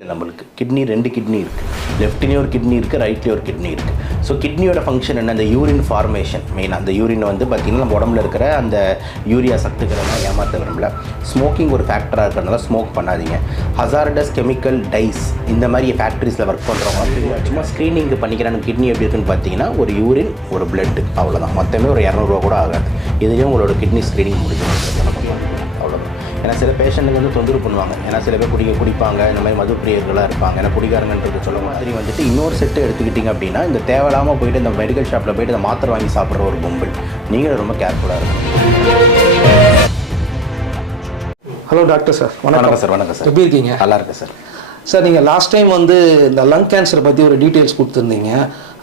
நம்மளுக்கு. கிட்னி ரெண்டு கிட்னி இருக்குது லெஃப்ட்லேயும் ஒரு கிட்னி இருக்குது ரைட்லேயும் ஒரு கிட்னி இருக்குது ஸோ கிட்னியோட ஃபங்க்ஷன் என்ன? அந்த யூரின் ஃபார்மேஷன் மெயின் அந்த யூரின் வந்து பார்த்திங்கன்னா நம்ம உடம்புல இருக்கிற அந்த யூரியா சத்துக்களெல்லாம் ஏமாற்ற விரும்பல. ஸ்மோக்கிங் ஒரு ஃபேக்டராக இருக்கிறதுனால ஸ்மோக் பண்ணாதீங்க. ஹசார்டஸ் கெமிக்கல் டைஸ் இந்த மாதிரி ஃபேக்ட்ரிஸில் ஒர்க் பண்ணுறவங்க சும்மா ஸ்க்ரீனிங் பண்ணிக்கிறாங்க கிட்னி எப்படி இருக்குன்னு பார்த்தீங்கன்னா ஒரு யூரின் ஒரு பிளட்டு அவ்வளோதான் மொத்தமே ஒரு இரநூறுவா கூட ஆகாது. இதுலேயும் உங்களோட கிட்னி ஸ்க்ரீனிங் முடிஞ்சிடும் ஏன்னா சில பேஷண்ட்டுங்க வந்து தொந்தரவு பண்ணுவாங்க. ஏன்னா சில பேர் குடிக்க குடிப்பாங்க. இந்த மாதிரி மது பிரியர்களாக இருப்பாங்க. ஏன்னா குடிகாரங்கன்றது சொல்ல மாதிரி வந்துட்டு இன்னொரு செட்டு எடுத்துக்கிட்டிங்க அப்படின்னா இந்த தேவையில்லாமல் போயிட்டு இந்த மெடிக்கல் ஷாப்பில் போயிட்டு இந்த மாத்திரை வாங்கி சாப்பிட்ற ஒரு கும்பல் நீங்களும் ரொம்ப கேர்ஃபுல்லாக இருக்கும் ஹலோ டாக்டர் சார் வணக்கம். சார் வணக்கம் சார் எப்படி இருக்கீங்க? நல்லா இருக்கு சார் சார் நீங்கள் லாஸ்ட் டைம் வந்து இந்த லங் கேன்சர் பற்றி ஒரு டீட்டெயில்ஸ் கொடுத்துருந்தீங்க.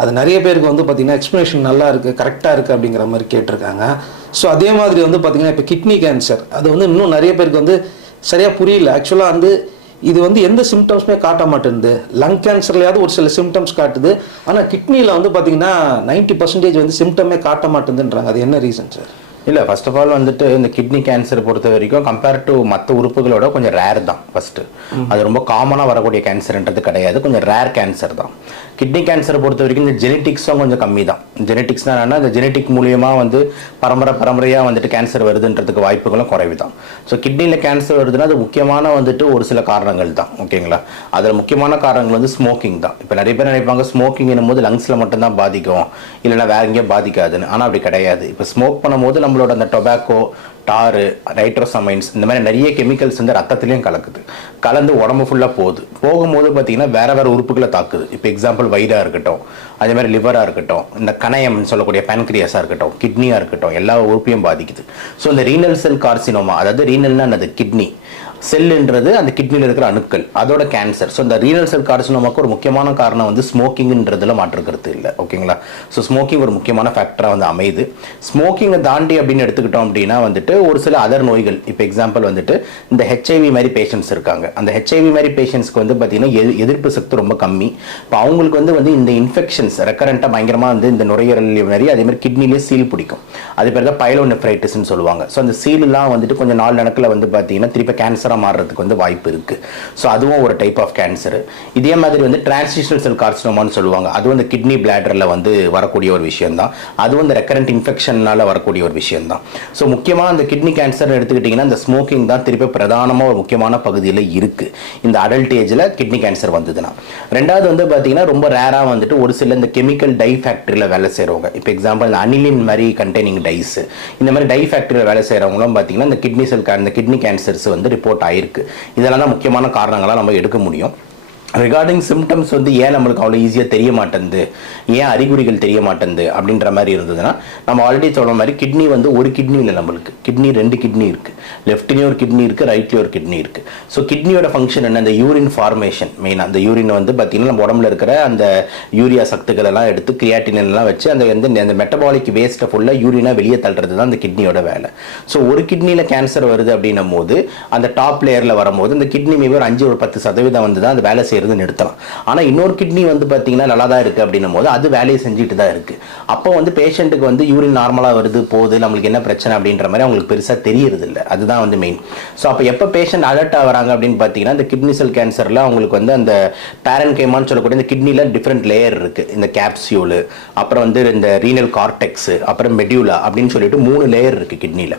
அது நிறைய பேருக்கு வந்து பார்த்தீங்கன்னா எக்ஸ்ப்ளனேஷன் நல்லா இருக்குது கரெக்டாக இருக்குது அப்படிங்கிற மாதிரி கேட்டிருக்காங்க. ஸோ அதே மாதிரி வந்து பார்த்தீங்கன்னா இப்போ கிட்னி கேன்சர் அது வந்து இன்னும் நிறைய பேருக்கு வந்து சரியாக புரியல. ஆக்சுவலாக வந்து இது வந்து எந்த சிம்டம்ஸுமே காட்ட மாட்டேங்குது லங் கேன்சர்லையாவது ஒரு சில சிம்டம்ஸ் காட்டுது. ஆனால் கிட்னியில் வந்து பார்த்தீங்கன்னா நைன்ட்டி பர்சன்டேஜ் வந்து சிம்டமே காட்ட மாட்டேங்குதுன்றாங்க அது என்ன ரீசன் சார் இல்லை ஃபர்ஸ்ட் ஆஃப் ஆல் வந்துட்டு இந்த கிட்னி கேன்சர் பொறுத்த வரைக்கும் கம்பேர் டு மற்ற உறுப்புகளோட கொஞ்சம் ரேர் தான் ஃபஸ்ட்டு அது ரொம்ப காமனாக வரக்கூடிய கேன்சர்ன்றது கிடையாது. கொஞ்சம் ரேர் கேன்சர் தான். கிட்னி கேன்சரை பொறுத்த வரைக்கும் இந்த ஜெனட்டிக்ஸும் கொஞ்சம் கம்மி தான் ஜெனட்டிக்ஸ்னால் என்னன்னா இந்த ஜெனட்டிக் மூலியமாக வந்து பரம்பரை பரம்பரையாக வந்துட்டு கேன்சர் வருதுன்றதுக்கு வாய்ப்புகளும் குறைவு தான் ஸோ கிட்னியில் கேன்சர் வருதுன்னா அது முக்கியமான வந்துட்டு ஒரு சில காரணங்கள் தான் ஓகேங்களா? அதில் முக்கியமான காரணங்கள் வந்து ஸ்மோக்கிங் தான். இப்போ நிறைய பேர் நினைப்பாங்க ஸ்மோக்கிங் போது லங்ஸில் மட்டும்தான் பாதிக்கும். இல்லைன்னா வேற எங்கேயும் பாதிக்காதுன்னு. ஆனால் அப்படி கிடையாது. இப்போ ஸ்மோக் பண்ணும்போது நம்மளோட அந்த டொபாக்கோ டாரு நைட்ரோசமைன்ஸ் இந்த மாதிரி நிறைய கெமிக்கல்ஸ் வந்து ரத்தத்துலேயும் கலக்குது. கலந்து உடம்பு ஃபுல்லாக போகுது. போகும்போது பார்த்தீங்கன்னா வேற வேற உறுப்புகளை தாக்குது. இப்போ எக்ஸாம்பிள் வயிறாக இருக்கட்டும் அதே மாதிரி லிவராக இருக்கட்டும் இந்த கணையம்னு சொல்லக்கூடிய பேன்க்ரியாஸாக இருக்கட்டும் கிட்னியாக இருக்கட்டும் எல்லா உறுப்பையும் பாதிக்குது. ஸோ இந்த ரீனல் செல் கார்சினோமா அதாவது ரீனல்னா என்னது? கிட்னி செல்லுன்றது அந்த கிட்னியில் இருக்கிற அணுக்கள் அதோட கேன்சர் ஸோ இந்த ரீனல் செல் கார்சினோமாக்கு ஒரு முக்கியமான காரணம் வந்து ஸ்மோக்கிங்ன்றதுல மாற்றுக்கிறது இல்லை. ஓகேங்களா ஸோ ஸ்மோக்கிங் ஒரு முக்கியமான ஃபேக்டராக வந்து அமையுது. ஸ்மோக்கிங்கை தாண்டி அப்படின்னு எடுத்துக்கிட்டோம் அப்படின்னா வந்துட்டு ஒரு சில அதர் நோய்கள். இப்போ எக்ஸாம்பிள் வந்துட்டு இந்த ஹெச்ஐவி மாதிரி பேஷண்ட்ஸ் இருக்காங்க. அந்த ஹெச்ஐவி மாதிரி பேஷண்ட்ஸ்க்கு வந்து பார்த்தீங்கன்னா எது எதிர்ப்பு சக்தி ரொம்ப கம்மி. இப்போ அவங்களுக்கு வந்து வந்து இந்த இன்ஃபெக்ஷன்ஸ் ரெக்கரண்ட்டாக பயங்கரமாக வந்து இந்த நுரையீரல் மாதிரி அதே மாதிரி கிட்னிலேயே சீல் பிடிக்கும். அது பேர் தான் பைலோனெஃப்ரைட்டிஸ்னு சொல்லுவாங்க. ஸோ அந்த சீலெலாம் வந்துட்டு கொஞ்சம் நாள் கணக்கில் வந்து பார்த்தீங்கன்னா திருப்பி கேன்சராக மாறுறதுக்கு வந்து வாய்ப்பு இருக்குது ஸோ அதுவும் ஒரு டைப் ஆஃப் கேன்சர் இதே மாதிரி வந்து டிரான்ஸ்டிஷனல் செல் கார்சினோமான்னு சொல்லுவாங்க. அதுவும் இந்த கிட்னி பிளாடரில் வந்து வரக்கூடிய ஒரு விஷயம் தான் அதுவும் இந்த ரெக்கரண்ட் இன்ஃபெக்ஷன்னால வரக்கூடிய ஒரு விஷயம் தான் ஸோ முக்கியமாக அந்த கிட்னி கேன்சர் எடுத்துக்கிட்டிங்கன்னா இந்த ஸ்மோக்கிங் தான் திருப்பி பிரதானமாக ஒரு முக்கியமான பகுதியில் இருக்குது இந்த அடல்ட் ஏஜில் கிட்னி கேன்சர் வந்ததுன்னா. ரெண்டாவது வந்து பார்த்திங்கன்னா ரொம்ப ரேராக வந்துட்டு ஒரு சில இந்த கெமிக்கல் டை ஃபேக்ட்ரியில் வேலை செய்கிறவங்க இப்போ எக்ஸாம்பிள் இந்த அனிலின் மாதிரி கண்டெய்னிங் டைஸ் இந்த மாதிரி டை ஃபேக்ட்ரியில் வேலை செய்கிறவங்களும் பார்த்தீங்கன்னா இந்த கிட்னி செல் இந்த கிட்னி கேன்சர்ஸ் வந்து ரிப்போர்ட் ஆயிருக்கு. இதெல்லாம் தான் முக்கியமான காரணங்களாக நம்ம எடுக்க முடியும். ரிகார்டிங் சிம்டம்ஸ் வந்து ஏன் நம்மளுக்கு அவ்வளோ ஈஸியாக தெரிய மாட்டேங்குது ஏன் அறிகுறிகள் தெரிய மாட்டேங்குது அப்படின்ற மாதிரி இருந்ததுன்னா நம்ம ஆல்ரெடி சொல்கிற மாதிரி கிட்னி வந்து ஒரு கிட்னி இல்லை நம்மளுக்கு. கிட்னி ரெண்டு கிட்னி இருக்குது லெஃப்ட்லேயும் ஒரு கிட்னி இருக்குது ரைட்லேயும் ஒரு கிட்னி இருக்குது ஸோ கிட்னியோட ஃபங்க்ஷன் என்ன? அந்த யூரின் ஃபார்மேஷன் மெயினாக அந்த யூரின் வந்து பார்த்திங்கன்னா நம்ம உடம்புல இருக்கிற அந்த யூரியா சத்துக்கள் எல்லாம் எடுத்து கிரியாட்டினெல்லாம் வச்சு அந்த வந்து அந்த மெட்டபாலிக் வேஸ்ட்டை ஃபுல்லாக யூரினாக வெளியே தள்ளுறது தான் அந்த கிட்னியோட வேலை. ஸோ ஒரு கிட்னியில் கேன்சர் வருது அப்படின்னும் போது அந்த டாப் லேயரில் வரும்போது அந்த கிட்னி மேபி ஒரு அஞ்சு ஒரு பத்து சதவீதம் வந்து தான் அந்த வேலை செய்கிறது நிறுத்தலாம். ஆனால் இன்னொரு கிட்னி வந்து பார்த்தீங்கன்னா நல்லா தான் இருக்குது அப்படின்னும் போது அது வேலையை செஞ்சுட்டு தான் இருக்குது அப்போ வந்து பேஷண்ட்டுக்கு வந்து யூரின் நார்மலாக வருது போகுது நம்மளுக்கு என்ன பிரச்சனை அப்படின்ற மாதிரி அவங்களுக்கு பெருசாக தெரியறது இல்லை அதுதான் வந்து மெயின் ஸோ அப்போ எப்போ பேஷண்ட் அலர்ட் ஆகிறாங்க அப்படின்னு பார்த்தீங்கன்னா இந்த கிட்னி செல் கேன்சரில் அவங்களுக்கு வந்து அந்த பேரன் கேமான்னு சொல்லக்கூடிய இந்த கிட்னியில் டிஃப்ரெண்ட் லேயர் இருக்குது இந்த கேப்சியூலு அப்புறம் வந்து இந்த ரீனல் கார்டெக்ஸ் அப்புறம் மெடியூலா அப்படின்னு சொல்லிட்டு மூணு லேயர் இருக்குது கிட்னியில்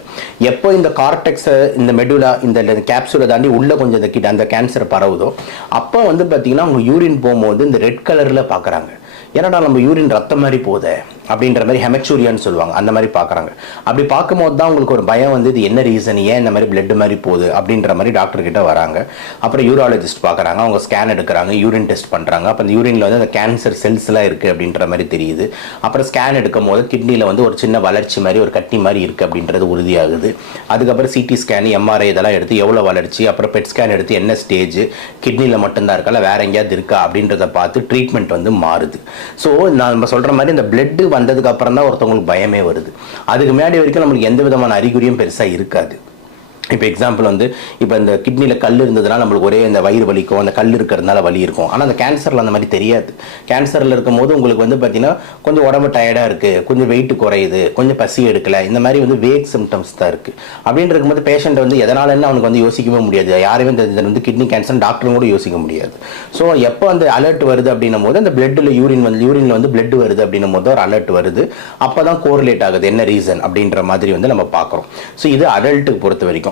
எப்போ இந்த கார்டெக்ஸை இந்த மெடியூலா இந்த கேப்சூலை தாண்டி உள்ளே கொஞ்சம் இந்த கிட் அந்த கேன்சர் பரவுதோ அப்போ வந்து பார்த்தீங்கன்னா அவங்க யூரின் போகும்போது இந்த ரெட் கலரில் பார்க்குறாங்க ஏன்னாடா நம்ம யூரின் ரத்தம் மாதிரி போதே? அப்படின்ற மாதிரி ஹெமச்சூரியான்னு சொல்லுவாங்க. அந்த மாதிரி பார்க்குறாங்க. அப்படி பார்க்கும்போது தான் உங்களுக்கு ஒரு பயம் வந்து இது என்ன ரீசன் ஏன் இந்த மாதிரி பிளட் மாதிரி போகுது அப்படின்ற மாதிரி டாக்டர் கிட்ட வராங்க. அப்புறம் யூராலஜிஸ்ட் பார்க்குறாங்க. அவங்க ஸ்கேன் எடுக்கிறாங்க யூரின் டெஸ்ட் பண்ணுறாங்க அப்போ அந்த யூரினில் வந்து அந்த கேன்சர் செல்ஸ்லாம் இருக்குது அப்படின்ற மாதிரி தெரியுது. அப்புறம் ஸ்கேன் எடுக்கும் போது கிட்னியில் வந்து ஒரு சின்ன வளர்ச்சி மாதிரி ஒரு கட்டி மாதிரி இருக்குது அப்படின்றது உறுதியாகுது. அதுக்கப்புறம் சிடி ஸ்கேன் எம்ஆர்ஐ இதெல்லாம் எடுத்து எவ்வளோ வளர்ச்சி அப்புறம் பெட் ஸ்கேன் எடுத்து என்ன ஸ்டேஜ் கிட்னியில் மட்டும்தான் இருக்கா இல்லை வேற எங்கேயாவது இருக்கா அப்படின்றத பார்த்து ட்ரீட்மெண்ட் வந்து மாறுது. ஸோ நான் நம்ம சொல்கிற மாதிரி இந்த பிளட்டு வந்ததுக்கு அப்புறம் தான் ஒருத்தவங்களுக்கு பயமே வருது. அதுக்கு முன்னாடி வரைக்கும் நம்மளுக்கு எந்த விதமான அறிகுறியும் பெருசாக இருக்காது. இப்போ எக்ஸாம்பிள் வந்து இப்போ இந்த கிட்னியில் கல் இருந்ததுனால் நம்மளுக்கு ஒரே இந்த வயிறு வலிக்கும் அந்த கல் இருக்கிறதுனால வலி இருக்கும். ஆனால் அந்த கேன்சரில் அந்த மாதிரி தெரியாது. கேன்சரில் இருக்கும் போது உங்களுக்கு வந்து பார்த்தீங்கன்னா கொஞ்சம் உடம்பு டயர்டாக இருக்குது கொஞ்சம் வெயிட் குறையுது கொஞ்சம் பசி எடுக்கலை இந்த மாதிரி வந்து வேக் சிம்டம்ஸ் தான் இருக்குது அப்படின்னு இருக்கும்போது பேஷண்ட் வந்து எதனாலன்னு அவனுக்கு வந்து யோசிக்கவே முடியாது. யாருமே இந்த வந்து கிட்னி கேன்சர் டாக்டரும் கூட யோசிக்க முடியாது. ஸோ எப்போ அந்த அலர்ட் வருது அப்படின்னும் போது அந்த பிளட்டில் யூரின் வந்து யூரினில் வந்து பிளட் வருது அப்படின்னும் போது ஒரு அலர்ட் வருது. அப்போ தான் கோரிலேட் ஆகுது என்ன ரீசன் அப்படின்ற மாதிரி வந்து நம்ம பார்க்குறோம். ஸோ இது அடல்ட்டுக்கு பொறுத்த வரைக்கும்.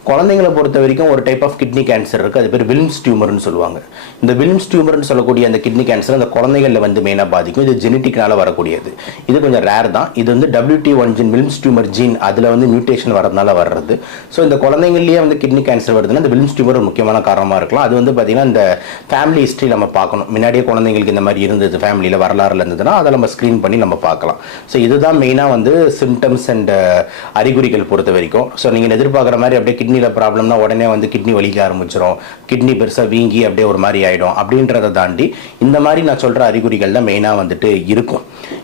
குழந்தைங்களை பொறுத்த வரைக்கும் ஒரு டைப் ஆஃப் கிட்னி கேன்சர் இருக்குது அது பேர் வில்ம்ஸ் டியூமர்னு சொல்லுவாங்க. இந்த வில்ம்ஸ் டியூமர்னு சொல்லக்கூடிய அந்த கிட்னி கேன்சர் அந்த குழந்தைகளில் வந்து மெயினாக பாதிக்கும். இது ஜெனட்டிக்னால வரக்கூடியது. இது கொஞ்சம் ரேர் தான். இது வந்து WT one gene Wilms tumour gene அதில் வந்து மியூட்டேஷன் வரதுனால வர்றது. ஸோ இந்த குழந்தைங்கள்லேயே வந்து கிட்னி கேன்சர் வருதுன்னா இந்த வில்ம்ஸ் டியூமர் ஒரு முக்கியமான காரணமாக இருக்கலாம். அது வந்து பார்த்தீங்கன்னா இந்த ஃபேமிலி ஹிஸ்ட்ரி நம்ம பார்க்கணும். முன்னாடியே குழந்தைங்களுக்கு இந்த மாதிரி இருந்தது. ஃபேமிலியில் வரலாறுல இருந்ததுன்னா அதை நம்ம ஸ்க்ரீன் பண்ணி நம்ம பார்க்கலாம். ஸோ இதுதான் மெயினாக வந்து சிம்டம்ஸ் அண்ட் uh, அறிகுறிகள் பொறுத்த வரைக்கும். ஸோ நீங்கள் எதிர்பார்க்குற மாதிரி அப்படியே கிட்னி கிட்னியில் ப்ராப்ளம்னா உடனே வந்து கிட்னி வலிக்க ஆரம்பிச்சிடும் கிட்னி பெருசாக வீங்கி அப்படியே ஒரு மாதிரி ஆகிடும் அப்படின்றத தாண்டி இந்த மாதிரி நான் சொல்கிற அறிகுறிகள் தான் மெயினாக வந்துட்டு இருக்கும்.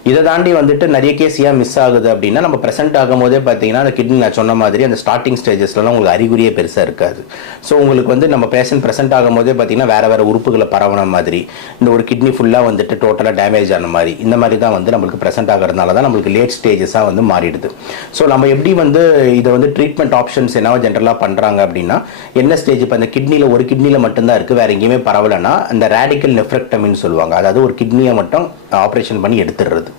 இதை தாண்டி வந்துட்டு நிறைய கேஸ் ஏன் மிஸ் ஆகுது அப்படின்னா நம்ம ப்ரெசென்ட் ஆகும் போதே பார்த்தீங்கன்னா அந்த கிட்னி நான் சொன்ன மாதிரி அந்த ஸ்டார்டிங் ஸ்டேஜஸ்லாம் உங்களுக்கு அறிகுறியே பெருசாக இருக்காது. ஸோ உங்களுக்கு வந்து நம்ம பேஷண்ட் ப்ரெசென்ட் ஆகும் போதே பார்த்தீங்கன்னா வேறு வேறு உறுப்புகளை பரவன மாதிரி இந்த ஒரு கிட்னி ஃபுல்லாக வந்துட்டு டோட்டலாக டேமேஜ் ஆன மாதிரி இந்த மாதிரி தான் வந்து நம்மளுக்கு ப்ரெசென்ட் ஆகிறதுனால தான் நம்மளுக்கு லேட் ஸ்டேஜஸாக வந்து மாறிடுது. ஸோ நம்ம எப்படி வந்து இதை வந்து ட்ரீட்மெண்ட் ஆப்ஷன்ஸ் என்னவா ஜென்ரலாக பண்ணுறாங்க அப்படின்னா என்ன ஸ்டேஜ் இப்போ அந்த கிட்னியில் ஒரு கிட்னியில் மட்டும்தான் இருக்குது வேற எங்கேயுமே பரவலைன்னா அந்த ரேடிக்கல் நெஃப்ரெக்டமின்னு சொல்லுவாங்க. அதாவது ஒரு கிட்னியை மட்டும் ஆப்ரேஷன் பண்ணி எடுத்துடுறது.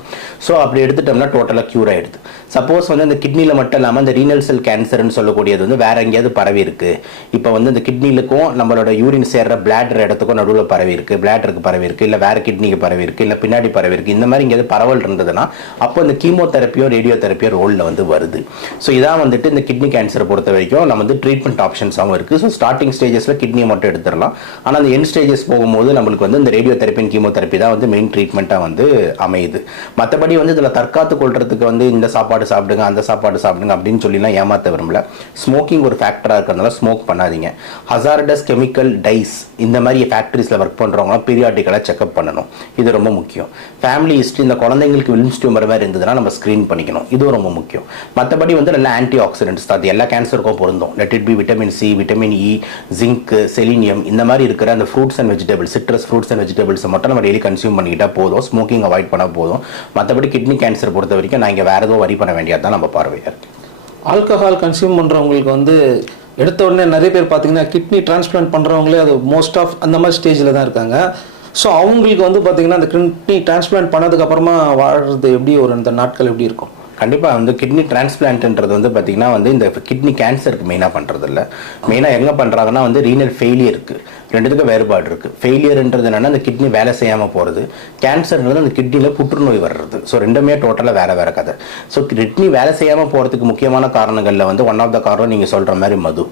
ஸோ அப்படி எடுத்துட்டோம்னா டோட்டலாக க்யூர் ஆயிடுது. சப்போஸ் வந்து அந்த கிட்னியில் மட்டும் இல்லாமல் அந்த ரீனல் செல் கேன்சர்னு சொல்லக்கூடியது வந்து வேற எங்கேயாவது பரவி இருக்கு. இப்போ வந்து இந்த கிட்னிலுக்கும் நம்மளோட யூரின் சேர்ற பிளாடர் இடத்துக்கும் நடுவில் பரவி இருக்கு. பிளாடருக்கு பரவி இருக்கு. இல்லை வேற கிட்னிக்கு பரவி இருக்கு. இல்லை பின்னாடி பரவி இருக்கு. இந்த மாதிரி எங்கேயாவது பரவல் இருந்ததுன்னா அப்போ இந்த கீமோதெரப்பியோ ரேடியோ தெரப்பியோ ரோலில் வந்து வருது. ஸோ இதான் வந்துட்டு இந்த கிட்னி கேன்சரை பொறுத்த வரைக்கும் நம்ம வந்து ட்ரீட்மெண்ட் ஆப்ஷன்ஸாகவும் இருக்குது ஸோ ஸ்டார்டிங் ஸ்டேஜஸில் கிட்னியை மட்டும் எடுத்துடலாம். ஆனால் அந்த என் ஸ்டேஜஸ் போகும்போது நம்மளுக்கு வந்து இந்த ரேடியோ தெரப்பி கீமோதெரப்பி தான் வந்து மெயின் ட்ரீட்மெண்ட்டாக வந்து அமையுது. மற்றபடி வந்து இதில் தற்காத்து கொள்றதுக்கு வந்து இந்த சாப்பாடு சாப்பிடுங்க அந்த சாப்பாடு சாப்பிடுங்க அப்படின்னு சொல்லிலாம் ஏமாற்ற விரும்பல. ஸ்மோக்கிங் ஒரு ஃபேக்டராக இருக்கிறதுனால ஸ்மோக் பண்ணாதீங்க. ஹசார்டஸ் கெமிக்கல் டைஸ் இந்த மாதிரி ஃபேக்ட்ரிஸில் ஒர்க் பண்ணுறவங்களாம் பீரியாட்டிக்கலாக செக்அப் பண்ணணும். இது ரொம்ப முக்கியம். ஃபேமிலி ஹிஸ்ட்ரி இந்த குழந்தைங்களுக்கு வில்ம்ஸ் டியூமர் மாதிரி இருந்ததுன்னா நம்ம ஸ்க்ரீன் பண்ணிக்கணும். இதுவும் ரொம்ப முக்கியம். மற்றபடி வந்து நல்ல ஆன்டி ஆக்சிடென்ட்ஸ் தான் அது எல்லா கேன்சருக்கும் பொருந்தும். Let it be vitamin C vitamin E zinc selenium இந்த மாதிரி இருக்கிற அந்த fruits and vegetables citrus fruits and vegetables மட்டும் நம்ம டெய்லி கன்சியூம் பண்ணிக்கிட்டா போதும். ஸ்மோக்கிங் அவாய்ட் பண்ணால் போதும். மற்றபடி கிட்னி கேன்சர் பொறுத்த வரைக்கும் நான் இங்கே வேறு எதுவும் வரி பண்ண வேண்டியது தான் நம்ம பார்வையாக இருக்கு ஆல்கஹால் கன்சியூம் பண்ணுறவங்களுக்கு வந்து எடுத்த உடனே நிறைய பேர் பார்த்தீங்கன்னா கிட்னி டிரான்ஸ்பிளான்ட் பண்ணுறவங்களே அது மோஸ்ட் ஆஃப் அந்த மாதிரி ஸ்டேஜில் தான் இருக்காங்க. ஸோ அவங்களுக்கு வந்து பார்த்தீங்கன்னா அந்த கிட்னி டிரான்ஸ்பிளான்ட் பண்ணதுக்கப்புறமா வாழ்றது எப்படி ஒரு இந்த நாட்கள் எப்படி இருக்கும்? கண்டிப்பாக வந்து கிட்னி டிரான்ஸ்பிளான்ட்ன்றது வந்து பார்த்திங்கன்னா வந்து இந்த கிட்னி கேன்சருக்கு மெயினாக பண்ணுறது இல்லை மெயினாக எங்கே பண்ணுறாங்கன்னா வந்து ரீனல் ஃபெயிலியருக்கு ரெண்டுத்துக்கும் வேறுபாடு இருக்குது ஃபெயிலியர்ன்றது என்னென்னா அந்த கிட்னி வேலை செய்யாமல் போகிறது கேன்சர்ன்றது அந்த கிட்னியில் புற்றுநோய் வர்றது. ஸோ ரெண்டுமே டோட்டலாக வேறு வேறு கதை. ஸோ கிட்னி வேலை செய்யாமல் போகிறதுக்கு முக்கியமான காரணங்களில் வந்து ஒன் ஆஃப் த காரணம் நீங்கள் சொல்கிற மாதிரி மது.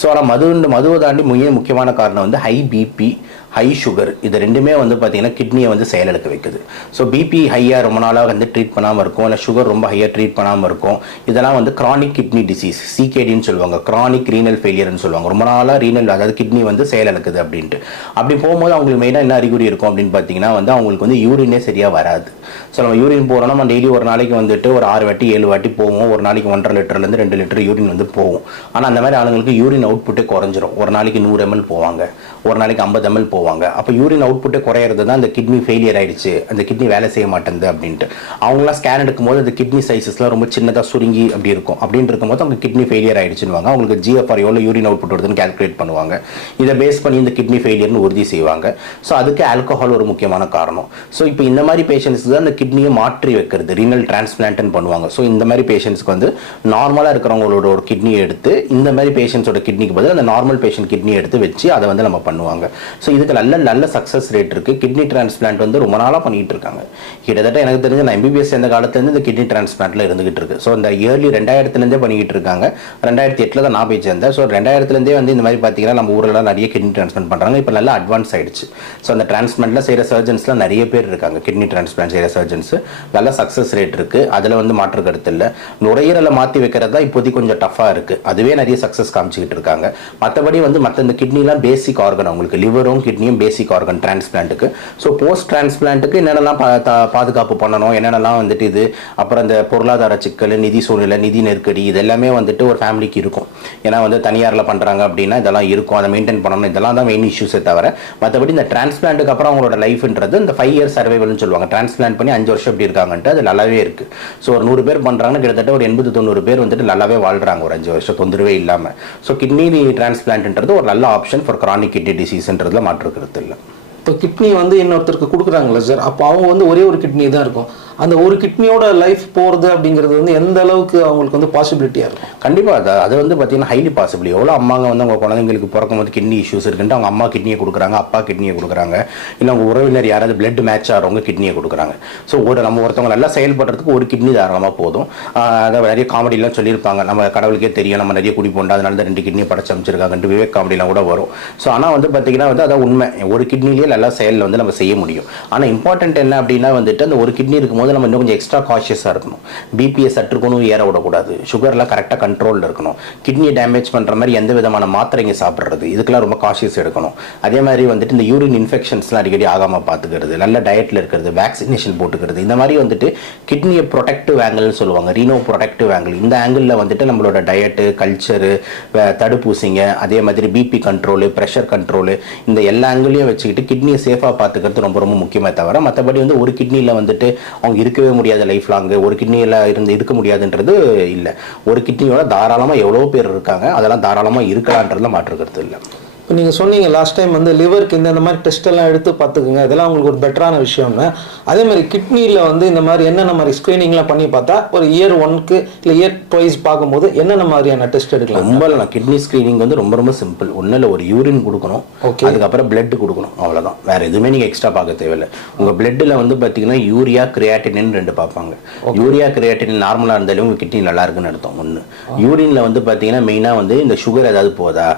ஸோ ஆனால் மது மதுவை தாண்டி முக்கிய முக்கியமான காரணம் வந்து ஹை பிபி ஹை சுகர் இது ரெண்டுமே வந்து பார்த்தீங்கன்னா கிட்னியை வந்து செயலிழக்க வைக்குது. ஸோ பிபி ஹையாக ரொம்ப நாளாக வந்து ட்ரீட் பண்ணாமல் இருக்கும் இல்லை சுகர் ரொம்ப ஹையாக ட்ரீட் பண்ணாமல் இருக்கும். இதெல்லாம் வந்து கிரானிக் கிட்னி டிசீஸ் சிகேடின்னு சொல்லுவாங்க கிரானிக் ரீனல் ஃபெயிலியர்னு சொல்லுவாங்க. ரொம்ப நாளாக ரீனல் அதாவது கிட்னி வந்து செயலிழக்குது அப்படின்ட்டு. அப்படி போகும்போது அவங்களுக்கு மெயினாக என்ன அறிகுறி இருக்கும் அப்படின்னு பார்த்தீங்கன்னா வந்து அவங்களுக்கு வந்து யூரினே சரியாக வராது. ஸோ நம்ம யூரின் போகிறோம்னா நம்ம டெய்லி ஒரு நாளைக்கு வந்துட்டு ஒரு ஆறு வாட்டி ஏழு வாட்டி போவோம். ஒரு நாளைக்கு ஒன்றரை லிட்டர்லேருந்து ரெண்டு லிட்டர் யூரின் வந்து போவோம் ஆனால் அந்த மாதிரி ஆளுங்களுக்கு யூரின் அவுட்புட்டே குறைஞ்சிரும். ஒரு நாளைக்கு நூறு எம்எல் போவாங்க. ஒரு நாளைக்கு ஐம்பது எம்எல் போவாங்க. அப்போ யூரின் அவுட்புட்டே குறையிறது தான் அந்த கிட்னி ஃபெயிலியர் ஆயிடுச்சு. அந்த கிட்னி வேலை செய்ய மாட்டேங்குது அப்படின்ட்டு. அவங்களாம் ஸ்கேன் எடுக்கும்போது அந்த கிட்னி சைஸஸ்லாம் ரொம்ப சின்னதாக சுருங்கி அப்படி இருக்கும். அப்படின்னு இருக்கும்போது அவங்க கிட்னி ஃபெயிலியர் ஆயிடுச்சுன்னு அவங்களுக்கு ஜிஎஃப்ஆர் எவ்வளோ யூரின் அவுட்புட் வருதுன்னு கால்குலேட் பண்ணுவாங்க. இதை பேஸ் பண்ணி இந்த கிட்னி ஃபெயிலியர்னு உறுதி செய்வாங்க. ஸோ அதுக்கு ஆல்கஹால் ஒரு முக்கியமான காரணம். ஸோ இப்போ இந்த மாதிரி பேஷண்ட்ஸ்க்கு தான் அந்த கிட்னியை மாற்றி வைக்கிறது. ரீனல் டிரான்ஸ்பிளான்ட்னு பண்ணுவாங்க. ஸோ இந்த மாதிரி பேஷண்ட்ஸ்க்கு வந்து நார்மலாக இருக்கிறவங்களோட ஒரு கிட்னியை எடுத்து இந்த மாதிரி பேஷண்ட்ஸோட கிட்னிக்கு பதில் அந்த நார்மல் பேஷண்ட் கிட்னி எடுத்து வச்சு அதை வந்து நம்ம பண்ணுவாங்க. ஸோ இதுக்கு நல்ல நல்ல சக்ஸஸ் ரேட் இருக்குது கிட்னி டிரான்ஸ்பிளான்ட் வந்து ரொம்ப நாளாக பண்ணிட்டு இருக்காங்க. கிட்டத்தட்ட எனக்கு தெரிஞ்ச நான் எம்பிபிஎஸ் சேர்ந்த காலத்துலேருந்து இந்த கிட்னி டிரான்ஸ்பிளான்ட்ல இருந்துகிட்டு இருக்கு. ஸோ இந்த இயர்லி ரெண்டாயிரத்துலேருந்தே பண்ணிக்கிட்டு இருக்காங்க. ரெண்டாயிரத்தி எட்டில் தான் நான் போய் சேர்ந்தேன். ஸோ ரெண்டாயிரத்துலேருந்தே வந்து இந்த மாதிரி பார்த்தீங்கன்னா நம்ம ஊரில் நிறைய கிட்னி டிரான்ஸ்பிளான்ட் பண்ணுறாங்க இப்போ நல்லா அட்வான்ஸ் ஆயிடுச்சு. ஸோ அந்த டிரான்ஸ்பிளான்ட்ல செய்கிற சர்ஜன்ஸ்லாம் நிறைய பேர் இருக்காங்க. கிட்னி டிரான்ஸ்பிளான்ட் செய்கிற சர்ஜன்ஸ் நல்ல சக்ஸஸ் ரேட் இருக்குது அதில் வந்து மாற்று கருத்து இல்லை. நுரையீரலை மாற்றி வைக்கிறது தான் இப்போதைக்கு கொஞ்சம் டஃப்பாக இருக்குது அதுவே நிறைய சக்ஸஸ் காமிச்சிக்கிட்டு இருக்காங்க. மற்றபடி வந்து மற்ற இந்த கிட்னிலாம் பேசிக் ஆர்கன் அவங்களுக்கு லிவரும் கிட்னி கிட்னியும் பேசிக் ஆர்கன் டிரான்ஸ்பிளான்ட்டுக்கு ஸோ போஸ்ட் டிரான்ஸ்பிளான்ட்டுக்கு என்னென்னலாம் பா பாதுகாப்பு பண்ணணும் என்னென்னலாம் வந்துட்டு இது அப்புறம் இந்த பொருளாதார சிக்கல் நிதி சூழ்நிலை நிதி நெருக்கடி இது எல்லாமே வந்துட்டு ஒரு ஃபேமிலிக்கு இருக்கும். ஏன்னா வந்து தனியாரில் பண்ணுறாங்க அப்படின்னா இதெல்லாம் இருக்கும் அதை மெயின்டைன் பண்ணணும் இதெல்லாம் தான் மெயின் இஷ்யூஸே தவிர மற்றபடி இந்த டிரான்ஸ்பிளான்ட்டுக்கு அப்புறம் அவங்களோட லைஃப்ன்றது இந்த ஃபைவ் இயர் சர்வைவல்னு சொல்லுவாங்க. டிரான்ஸ்பிளான்ட் பண்ணி அஞ்சு வருஷம் எப்படி இருக்காங்கன்ட்டு அது நல்லாவே இருக்குது ஸோ ஒரு நூறு பேர் பண்ணுறாங்கன்னா கிட்டத்தட்ட ஒரு எண்பது தொண்ணூறு பேர் வந்துட்டு நல்லாவே வாழ்கிறாங்க ஒரு அஞ்சு வருஷம் தொந்தரவே இல்லாமல் ஸோ கிட்னி டிரான்ஸ்பிளான்ட்ன்றது ஒரு நல்ல ஆப்ஷன் ஃபார் கிரானிக் கிட்னி டிசீஸ்ன்றதுல மாற்று கருத்து இல்லை இப்போ கிட்னி வந்து இன்னொருத்தருக்கு கொடுக்குறாங்களே சார் அப்போ அவங்க வந்து ஒரே ஒரு கிட்னி தான் இருக்கும். அந்த ஒரு கிட்னியோட லைஃப் போகிறது அப்படிங்கிறது வந்து எந்த அளவுக்கு அவங்களுக்கு வந்து பாசிபிலிட்டியாக இருக்கும்? கண்டிப்பாக அது அது வந்து பார்த்தீங்கன்னா ஹைலி பாசிபிள் எவ்வளோ அம்மாங்க வந்து அவங்க குழந்தைங்களுக்கு பிறக்கும் போது கிட்னி இஷ்யூஸ் இருக்குன்ட்டு அவங்க அம்மா கிட்னியை கொடுக்குறாங்க அப்பா கிட்னியை கொடுக்குறாங்க. இல்லை அவங்க உறவினர் யாராவது பிளட் மேட்ச் ஆகிறவங்க கிட்னியை கொடுக்குறாங்க. ஸோ ஒரு நம்ம ஒருத்தவங்க நல்லா செயல்படுறதுக்கு ஒரு கிட்னி தாராளமாக போதும். அதை நிறைய காமெடிலாம் சொல்லியிருப்பாங்க. நம்ம கடவுளுக்கே தெரியும். நம்ம நிறைய குடி போண்டா அதனால ரெண்டு கிட்னியை படைச்சு அமைச்சிருக்காங்கன்ட்டு விவேக் காமெடிலாம் கூட வரும். ஸோ ஆனால் வந்து பார்த்தீங்கன்னா வந்து அதான் உண்மை. ஒரு கிட்னிலேயே நல்லா செயலில் வந்து நம்ம செய்ய முடியும். ஆனால் இம்பார்ட்டன்ட் என்ன அப்படின்னா வந்துட்டு அந்த ஒரு கிட்னி இருக்கும் போது நம்ம இன்னும் கொஞ்சம் எக்ஸ்ட்ரா காஷியஸாக இருக்கணும். பிபிஎஸ் சற்றுக்கணும் ஏற விடக்கூடாது. சுகர்லாம் கரெக்டாக கண்ட்ரோலில் இருக்கணும். கிட்னியை டேமேஜ் பண்ணுற மாதிரி எந்த விதமான மாத்திரைங்க சாப்பிட்றது? இதுக்கெல்லாம் ரொம்ப காஷியஸ் எடுக்கணும். அதே மாதிரி வந்துட்டு இந்த யூரின் இன்ஃபெக்ஷன்ஸ்லாம் அடிக்கடி ஆகாமல் பார்த்துக்கிறது நல்ல டயட்டில் இருக்கிறது வேக்சினேஷன் போட்டுக்கிறது இந்த மாதிரி வந்துட்டு கிட்னியை ப்ரொடெக்டிவ் ஆங்கிள்னு சொல்லுவாங்க. ரீனோ ப்ரொடெக்டிவ் ஆங்கிள் இந்த ஆங்கிளில் வந்துட்டு நம்மளோட டயட்டு கல்ச்சரு தடுப்பூசிங்க அதே மாதிரி பிபி கண்ட்ரோலு ப்ரெஷர் கண்ட்ரோலு இந்த எல்லா ஆங்கிளையும் வச்சுக்கிட்டு கிட்னியை சேஃபாக பார்த்துக்கிறது ரொம்ப ரொம்ப முக்கியமே தவிர மற்றபடி வந்து ஒரு கிட்னியில் வந்துட்டு அவங்க இருக்கவே முடியாது லைஃப் லாங்கு ஒரு கிட்னியில் இருந்து இருக்க முடியாதுன்றது இல்லை. ஒரு கிட்னியோட தாராளமாக எவ்வளோ பேர் இருக்காங்க. அதெல்லாம் தாராளமாக இருக்கலான்றதுல மாற்றுக்கிறது இல்லை. இப்போ நீங்கள் சொன்னீங்க லாஸ்ட் டைம் வந்து லிவருக்கு இந்த மாதிரி டெஸ்ட் எல்லாம் எடுத்து பார்த்துக்குங்க. இதெல்லாம் உங்களுக்கு ஒரு பெட்டரான விஷயம்னு. அதே மாதிரி கிட்னியில் வந்து இந்த மாதிரி என்னென்ன மாதிரி ஸ்க்ரீனிங்லாம் பண்ணி பார்த்தா ஒரு இயர் ஒன்க்கு இல்லை இயர் ட்வைஸ் பார்க்கும்போது என்னென்ன மாதிரியான டெஸ்ட் எடுக்கலாம்? ரொம்ப இல்லை கிட்னி ஸ்க்ரீனிங் வந்து ரொம்ப ரொம்ப சிம்பிள் ஒன்றும் இல்லை ஒரு யூரின் கொடுக்கணும். Okay. அதுக்கப்புறம் பிளட் கொடுக்கணும். அவ்வளோதான் வேற எதுவுமே நீங்கள் எக்ஸ்ட்ரா பார்க்க தேவையில்லை. உங்கள் பிளட்டில் வந்து பார்த்தீங்கன்னா யூரியா கிரியாட்டினின் ரெண்டு பார்ப்பாங்க. யூரியா கிரியாட்டினின் நார்மலாக இருந்தாலும் உங்கள் கிட்னி நல்லா இருக்குன்னு அர்த்தம். ஒன்று யூரினில் வந்து பார்த்தீங்கன்னா மெயினாக வந்து இந்த சுகர் ஏதாவது போதா?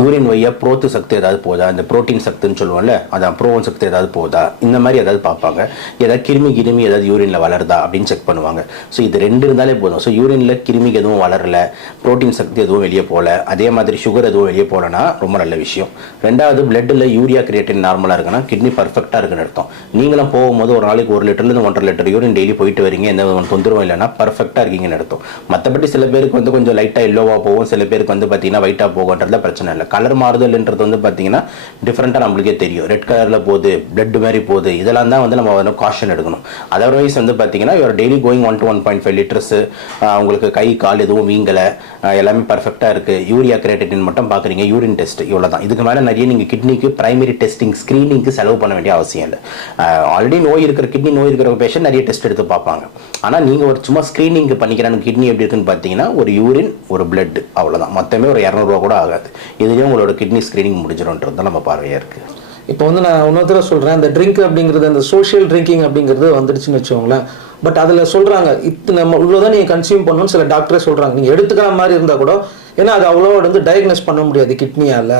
யூரின் வழியா புரோத்து சக்தி ஏதாவது போதா? இந்த புரோட்டீன் சக்தின்னு சொல்லுவோம்ல அதான் ப்ரோன் சக்தி ஏதாவது போதா? இந்த மாதிரி ஏதாவது பார்ப்பாங்க. ஏதாவது கிருமி கிருமி ஏதாவது யூரின்ல வளருதா அப்படின்னு செக் பண்ணுவாங்க. ஸோ இது ரெண்டு இருந்தாலே போதும். ஸோ யூரின்ல கிருமி எதுவும் வளரல ப்ரோட்டீன் சக்தி எதுவும் வெளியே போகல அதே மாதிரி சுகர் எதுவும் வெளியே போகலன்னா ரொம்ப நல்ல விஷயம். ரெண்டாவது பிளட்டில் யூரியா கிரியேட்டின் நார்மலாக இருக்குன்னா கிட்னி பர்ஃபெக்டாக இருக்குன்னு அர்த்தம். நீங்களும் போகும்போது ஒரு நாளைக்கு ஒரு லிட்டர்லேருந்து ஒன்றரை லிட்டர் யூரின் டெய்லி போயிட்டு வரீங்க எந்த தொந்தரவும் இல்லைன்னா பர்ஃபெக்டாக இருக்கீங்கன்னு அர்த்தம். மற்றபடி சில பேருக்கு வந்து கொஞ்சம் லைட்டாக எல்லோவாக போகும் சில பேருக்கு வந்து பார்த்தீங்கன்னா ஒயிட்டாக போகுன்றதுல பிரச்சனை இல்லை. கலர் மாறுதல் அப்படின்றது வந்து பார்த்தீங்கன்னா டிஃப்ரெண்ட்டாக நம்மளுக்கே தெரியும். ரெட் கலரில் போகுது பிளட் மாதிரி போகுது. இதெல்லாம் தான் வந்து நம்ம வந்து காஷன் எடுக்கணும். அதர்வைஸ் வந்து பார்த்தீங்கன்னா your daily going one to one point five litres உங்களுக்கு கை கால் எதுவும் வீங்கலை எல்லாமே பர்ஃபெக்டாக இருக்குது யூரியா கிரேட்டின் மட்டும் பார்க்குறீங்க யூரின் டெஸ்ட் இவ்வளோ தான் இதுக்கு மேலே நிறைய நீங்கள் கிட்னிக்கு பிரைமரி டெஸ்டிங் ஸ்க்ரீனிங்க்கு செலவு பண்ண வேண்டிய அவசியம் இல்லை. ஆல்ரெடி நோய் இருக்கிற கிட்னி நோய் இருக்கிற பேஷண்ட் நிறைய டெஸ்ட் எடுத்து பார்ப்பாங்க. ஆனால் நீங்கள் ஒரு சும்மா ஸ்க்ரீனிங் பண்ணிக்கிறாங்க கிட்னி எப்படி இருக்குன்னு பார்த்தீங்கன்னா ஒரு யூரின் ஒரு பிளட் அவ்வளோதான் மொத்தமே ஒரு இரநூறுவா கூட ஆகாது. இதுலேயும் உங்களோட கிட்னி ஸ்க்ரீனிங் முடிஞ்சிடும்ன்றது நம்ம பார்வையாக இருக்குது இப்போ வந்து நான் இன்னொரு தடவை சொல்கிறேன் இந்த ட்ரிங்க் அப்படிங்கிறது அந்த சோஷியல் ட்ரிங்கிங் அப்படிங்கிறது வந்துடுச்சுன்னு வச்சுக்கோங்களேன். பட் அதில் சொல்கிறாங்க இத்தனை இவ்வளோதான் நீங்கள் கன்சியூம் பண்ணணும்னு சில டாக்டரே சொல்கிறாங்க நீங்கள் எடுத்துக்கிற மாதிரி இருந்தால் கூட ஏன்னா அது அவ்வளோ வந்து டயக்னோஸ் பண்ண முடியாது கிட்னியால்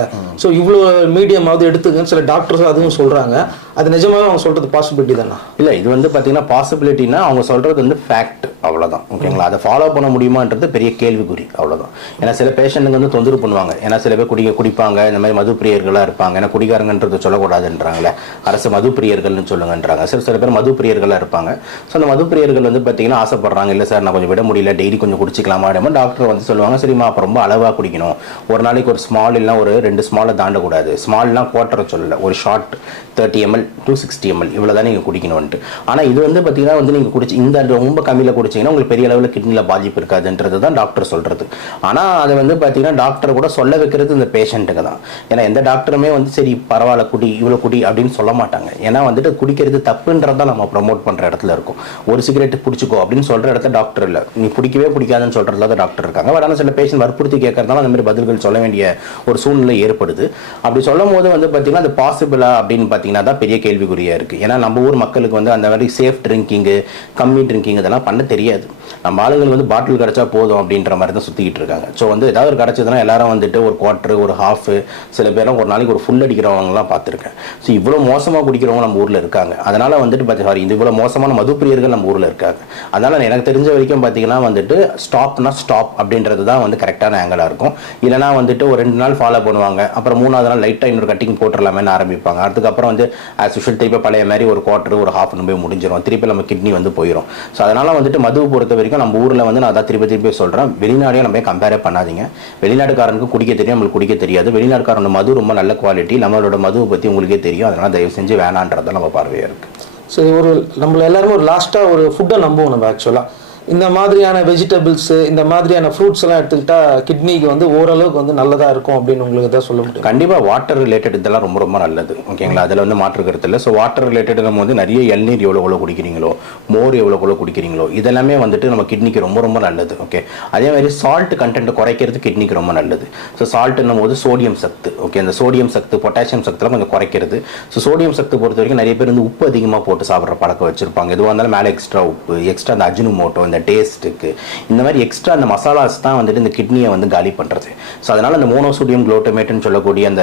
ஸோ இவ்வளோ மீடியமாவது எடுத்துக்கன்னு சில டாக்டர்ஸ் அதுவும் சொல்கிறாங்க அது நிஜமாவே அவங்க சொல்கிறது பாசிபிலிட்டி தானா? இல்லை இது வந்து பார்த்தீங்கன்னா பாசிபிலிட்டினா அவங்க சொல்கிறது வந்து ஃபேக்ட் அவ்வளோதான் ஓகேங்களா? அதை ஃபாலோ பண்ண முடியுமான்றது பெரிய கேள்விக்குறி. அவ்வளோதான் ஏன்னா சில பேஷண்ட்டுங்க வந்து தொந்தரவு பண்ணுவாங்க. ஏன்னா சில பேர் குடிக்க குடிப்பாங்க. இந்த மாதிரி மது பிரியர்களாக இருப்பாங்க. ஏன்னா குடிகாரங்கன்றது சொல்லக்கூடாதுன்றாங்களே அரசு மது பிரியர்கள்னு சொல்லுங்கன்றாங்க. சில சில பேர் மது பிரியர்களாக இருப்பாங்க. ஸோ அந்த மது பிரியர்கள் வந்து பார்த்தீங்கன்னா ஆசைப்படுறாங்க. இல்லை சார் நான் கொஞ்சம் விட முடியல. டெய்லி கொஞ்சம் குடிச்சிக்கலாமா? அப்படிமா டாக்டர் வந்து சொல்லுவாங்க. சரிம்மா அப்போ ரொம்ப அளவாக குடிக்கணும். ஒரு நாளைக்கு ஒரு ஸ்மால் இல்லைனா ஒரு ரெண்டு ஸ்மாலை தாண்டக்கூடாது. ஸ்மால்லாம் குவார்ட்டரை சொல்லலை. ஒரு short thirty ml two sixty ml இவ்வளோ தான் நீங்கள் குடிக்கணும்ன்ட்டு. ஆனால் இது வந்து பார்த்தீங்கன்னா வந்து நீங்கள் குடிச்சு இந்த ரொம்ப கம்மியில் குடிச்சீங்கன்னா உங்களுக்கு பெரிய அளவில் கிட்னியில் பாதிப்பு இருக்காதுன்றது தான் டாக்டர் சொல்கிறது ஆனால் அதை வந்து பார்த்தீங்கன்னா டாக்டர் கூட சொல்ல வைக்கிறது இந்த பேஷண்ட்டுக்கு தான். ஏன்னா எந்த டாக்டருமே வந்து சரி பரவாயில்ல குடி இவ்வளோ குடி அப்படின்னு சொல்ல மாட்டாங்க. ஏன்னா வந்துட்டு குடிக்கிறது தப்புன்றதான் நம்ம ப்ரொமோட் பண்ணுற இடத்துல இருக்கும். ஒரு சிகரெட் பிடிச்சிக்கோ அப்படின்னு சொல்கிற இடத்துல டாக்டர் இல்லை. நீ பிடிக்கவே பிடிக்காதுன்னு சொல்கிறதுல டாக்டர் இருக்காங்க. பட் ஆனால் சில பேஷண்ட் வற்புறுத்தி கேட்கறதுனால அந்த மாதிரி பதில்கள் சொல்ல வேண்டிய ஒரு சூழ்நிலை ஏற்படுது. அப்படி சொல்லும் போது வந்து பார்த்தீங்கன்னா அது பாசிபிளா அப்படின்னு பார்த்தீங்கன்னா தான் பெரிய கேள்விக்குறியாக இருக்குது ஏன்னா நம்ம ஊர் மக்களுக்கு வந்து அந்த மாதிரி சேஃப் ட்ரிங்கிங்கு கம்மி ட்ரிங்கிங் இதெல்லாம் பண்ண தெரியும் தெரியாது. நம்ம ஆளுங்கள் வந்து பாட்டில் கிடச்சா போதும் அப்படின்ற மாதிரி தான் சுற்றிக்கிட்டு இருக்காங்க. ஸோ வந்து ஏதாவது ஒரு கிடச்சதுன்னா எல்லாரும் வந்துட்டு ஒரு குவார்ட்ரு ஒரு ஹாஃபு சில பேரும் ஒரு நாளைக்கு ஒரு ஃபுல் அடிக்கிறவங்கலாம் பார்த்துருக்கேன். ஸோ இவ்வளோ மோசமாக குடிக்கிறவங்க நம்ம ஊரில் இருக்காங்க. அதனால் வந்துட்டு பார்த்து சாரி இது இவ்வளோ மோசமான மதுப்பிரியர்கள் நம்ம ஊரில் இருக்காங்க. அதனால் எனக்கு தெரிஞ்ச வரைக்கும் பார்த்தீங்கன்னா வந்துட்டு ஸ்டாப்னா ஸ்டாப் அப்படின்றது தான் வந்து கரெக்டான ஆங்கிளாக இருக்கும். இல்லைனா வந்துட்டு ஒரு ரெண்டு நாள் ஃபாலோ பண்ணுவாங்க. அப்புறம் மூணாவது நாள் லைட்டாக இன்னொரு கட்டிங் போட்டுடலாமே ஆரம்பிப்பாங்க. அதுக்கப்புறம் வந்து ஆஸ் யூஷுவல் திருப்பி பழைய மாதிரி ஒரு குவார்ட்டர் ஒரு ஹாஃப் போய் முடிஞ்சிடும் திருப்பி நம்ம கிட்னி வந்து போயிடும் ஸோ அதனால் வந்துட்டு மதுவை பொறுத்த வரைக்கும் நம்ம ஊரில் வந்து நான் அதான் திருப்பி திருப்பி சொல்கிறேன் வெளிநாடையும் நம்ம கம்பேரே பண்ணாதீங்க. வெளிநாட்டுக்காரனுக்கு குடிக்க தெரியும் நம்மளுக்கு குடிக்க தெரியாது. வெளிநாட்டுக்காரனோட மது ரொம்ப நல்ல குவாலிட்டி நம்மளோட மதுவை பற்றி உங்களுக்கே தெரியும். அதனால் தயவு செஞ்சு வேணான்றதான் நம்ம பார்வையாக இருக்குது சரி ஒரு நம்மள எல்லாருமே ஒரு லாஸ்ட்டாக ஒரு ஃபுட்டை நம்புவோம் நம்ம ஆக்சுவலாக இந்த மாதிரியான வெஜிடபிள்ஸு இந்த மாதிரியான ஃப்ரூட்ஸ் எல்லாம் எடுத்துக்கிட்டா கிட்னிக்கு வந்து ஓரளவுக்கு வந்து நல்லதாக இருக்கும் அப்படின்னு உங்களுக்கு தான் சொல்ல முடியும்? கண்டிப்பாக வாட்டர் ரிலேட்டட் இதெல்லாம் ரொம்ப ரொம்ப நல்லது. ஓகேங்களா அதில் வந்து மாற்று கருத்து இல்லை. ஸோ வாட்டர் ரிலேட்டட் நம்ம வந்து நிறைய இளநீர் எவ்வளோ எவ்வளோ குடிக்கிறீங்களோ மோர் எவ்வளோ எவ்வளோ குடிக்கிறீங்களோ இதெல்லாமே வந்துட்டு நம்ம கிட்னிக்கு ரொம்ப ரொம்ப நல்லது. ஓகே அதே மாதிரி சால்ட் கண்டென்ட் குறைக்கிறது கிட்னிக்கு ரொம்ப நல்லது. ஸோ சால்ட்னும் போது சோடியம் சத்து. ஓகே அந்த சோடியம் சத்து பொட்டாசியம் சத்துலாம் கொஞ்சம் குறைக்கிறது. ஸோ சோடியம் சத்து பொறுத்த வரைக்கும் நிறைய பேர் வந்து உப்பு அதிகமாக போட்டு சாப்பிட்ற பழக்கம் வச்சிருப்பாங்க. எதுவாக இருந்தாலும் மேலே எக்ஸ்ட்ரா உப்பு எக்ஸ்ட்ரா அந்த அஜினு அஜினுமோட்டோ அந்த டேஸ்ட்டுக்கு. இந்த மாதிரி எக்ஸ்ட்ரா அந்த மசாலாஸ் தான் வந்துட்டு இந்த கிட்னியை வந்து காலி பண்ணுறது ஸோ அதனால் அந்த மோனோசோடியம் குளோட்டமேட்டுன்னு சொல்லக்கூடிய அந்த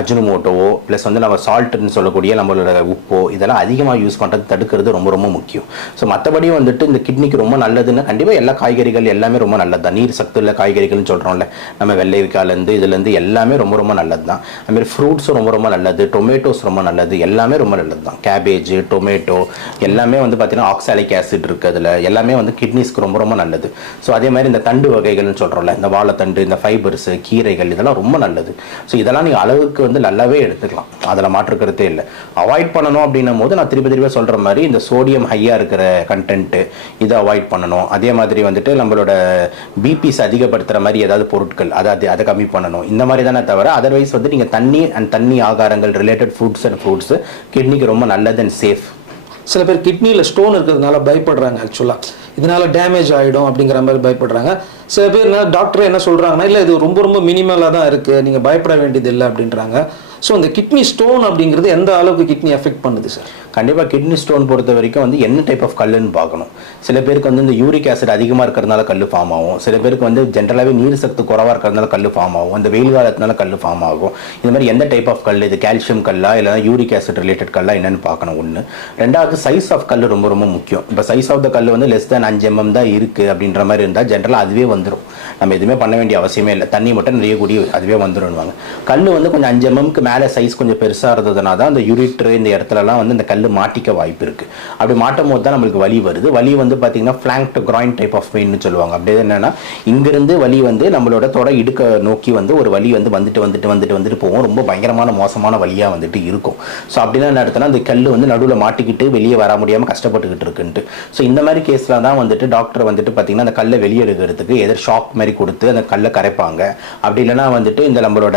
அஜினுமோட்டோவோ ப்ளஸ் வந்து நம்ம சால்ட்டுன்னு சொல்லக்கூடிய நம்மளோட உப்போ இதெல்லாம் அதிகமாக யூஸ் பண்ணுறது தடுக்கிறது ரொம்ப ரொம்ப முக்கியம். ஸோ மற்றபடி வந்துட்டு இந்த கிட்னிக்கு ரொம்ப நல்லதுன்னு கண்டிப்பாக எல்லா காய்கறிகள் எல்லாமே ரொம்ப நல்லது தான் நீர் சத்து உள்ள காய்கறிகள்னு சொல்கிறோம்ல நம்ம வெள்ளைக்காலேருந்து இதுலேருந்து எல்லாமே ரொம்ப ரொம்ப நல்லது தான் அதுமாதிரி ஃப்ரூட்ஸும் ரொம்ப ரொம்ப நல்லது டொமேட்டோஸ் ரொம்ப நல்லது எல்லாமே ரொம்ப நல்லது தான் கேபேஜ் டொமேட்டோ எல்லாமே வந்து பார்த்தீங்கன்னா ஆக்சாலிக் ஆசிட் இருக்குது அதில். எல்லாமே வந்து கிட்னிஸ்க்கு ரொம்ப ரொம்ப நல்லது. ஸோ அதே மாதிரி இந்த தண்டு வகைகள்னு சொல்கிறோம்ல இந்த வாழைத்தண்டு இந்த ஃபைபர்ஸு கீரைகள் இதெல்லாம் ரொம்ப நல்லது. ஸோ இதெல்லாம் நீங்கள் அளவுக்கு வந்து நல்லாவே எடுத்துக்கலாம். அதில் மாற்றுக்கிறதே இல்லை. அவாய்ட் பண்ணணும் அப்படின்னும் போது நான் திருப்பி திருப்பி சொல்கிற மாதிரி இந்த சோடியம் ஹையாக இருக்கிற கண்டென்ட்டு இதை அவாய்ட் பண்ணணும். அதே மாதிரி வந்துட்டு நம்மளோட பிபிஸ் அதிகப்படுத்துகிற மாதிரி ஏதாவது பொருட்கள் அதை அதை அதை கம்மி பண்ணணும். இந்த மாதிரி தானே தவிர அதர்வைஸ் வந்து நீங்கள் தண்ணி அண்ட் தண்ணி ஆகாரங்கள் ரிலேட்டட் ஃப்ரூட்ஸ் அண்ட் ஃப்ரூட்ஸ் கிட்னிக்கு ரொம்ப நல்லது அண்ட் சேஃப் சில பேர் கிட்னியில் ஸ்டோன் இருக்கிறதுனால பயப்படுறாங்க ஆக்சுவலாக இதனால் டேமேஜ் ஆகிடும் அப்படிங்கிற மாதிரி பயப்படுறாங்க. சில பேர் என்ன டாக்டர் என்ன சொல்கிறாங்கன்னா இல்லை இது ரொம்ப ரொம்ப மினிமலாக தான் இருக்குது நீங்கள் பயப்பட வேண்டியது இல்லை அப்படின்றாங்க. ஸோ அந்த கிட்னி ஸ்டோன் அப்படிங்கிறது எந்த அளவுக்கு கிட்னி எஃபெக்ட் பண்ணுது சார் கண்டிப்பாக கிட்னி ஸ்டோன் பொறுத்த வரைக்கும் வந்து என்ன டைப் ஆஃப் கல்லுன்னு பார்க்கணும். சில பேருக்கு வந்து இந்த யூரிக் ஆசிட் அதிகமாக இருக்கிறதுனால கல் ஃபார்ம் ஆகும். சில பேருக்கு வந்து ஜென்ரலாகவே நீர் சத்து குறவாக இருக்கிறதுனால கல் ஃபார்ம் ஆகும். அந்த வெயில் காலத்தினால கல் ஃபார்ம் ஆகும். இந்த மாதிரி எந்த டைப் ஆஃப் கல் இது? கால்சியம் கல்லா இல்லை யூரிக் ஆசிட் ரிலேட்டட் கல்லா என்னென்னு பார்க்கணும் ஒன்று ரெண்டாவது சைஸ் ஆஃப் கல் ரொம்ப ரொம்ப முக்கியம். இப்போ சைஸ் ஆஃப் த கல் வந்து லெஸ் தேன் அஞ்சு எம்எம் தான் இருக்குது அப்படின்ற மாதிரி இருந்தால் ஜென்ரலாக அதுவே வந்துடும் நம்ம எதுவுமே பண்ண வேண்டிய அவசியமே இல்லை. தண்ணி மட்டும் நிறைய கூடி அதுவே வந்துடும்வாங்க கல் வந்து கொஞ்சம் அஞ்சு mm எம்எம்க்கு மேலே சைஸ் கொஞ்சம் பெருசாக இருந்ததுனா தான் அந்த யூரிட்ரு இந்த இடத்துலலாம் வந்து இந்த கல் மாட்டிக்க வாய்ப்பு இருக்குது அப்படி மாட்டும் போது தான் நம்மளுக்கு வலி வருது. வலி வந்து பார்த்தீங்கன்னா ஃப்ளாங்க் கிராயின் டைப் ஆஃப் பெயின்னு சொல்லுவாங்க. அப்படியே என்னன்னா இங்கிருந்து வலி வந்து நம்மளோட தொடை இடுக்க நோக்கி வந்து ஒரு வலி வந்து வந்துட்டு வந்துட்டு வந்துட்டு வந்துட்டு போகும். ரொம்ப பயங்கரமான மோசமான வழியாக வந்துட்டு இருக்கும். ஸோ அப்படின்னா என்ன அர்த்தம்னா அந்த கல் வந்து நடுவில் மாட்டிக்கிட்டு வெளியே வர முடியாமல் கஷ்டப்பட்டுக்கிட்டு இருக்குன்ட்டு. ஸோ இந்த மாதிரி கேஸில் தான் வந்துட்டு டாக்டர் வந்துட்டு பார்த்தீங்கன்னா அந்த கல்லை வெளியே எடுக்கிறதுக்கு எதிர் ஷாக் மாதிரி கொடுத்து அந்த கல்லை கரைப்பாங்க. அப்படி இல்லைனா வந்துட்டு இந்த நம்மளோட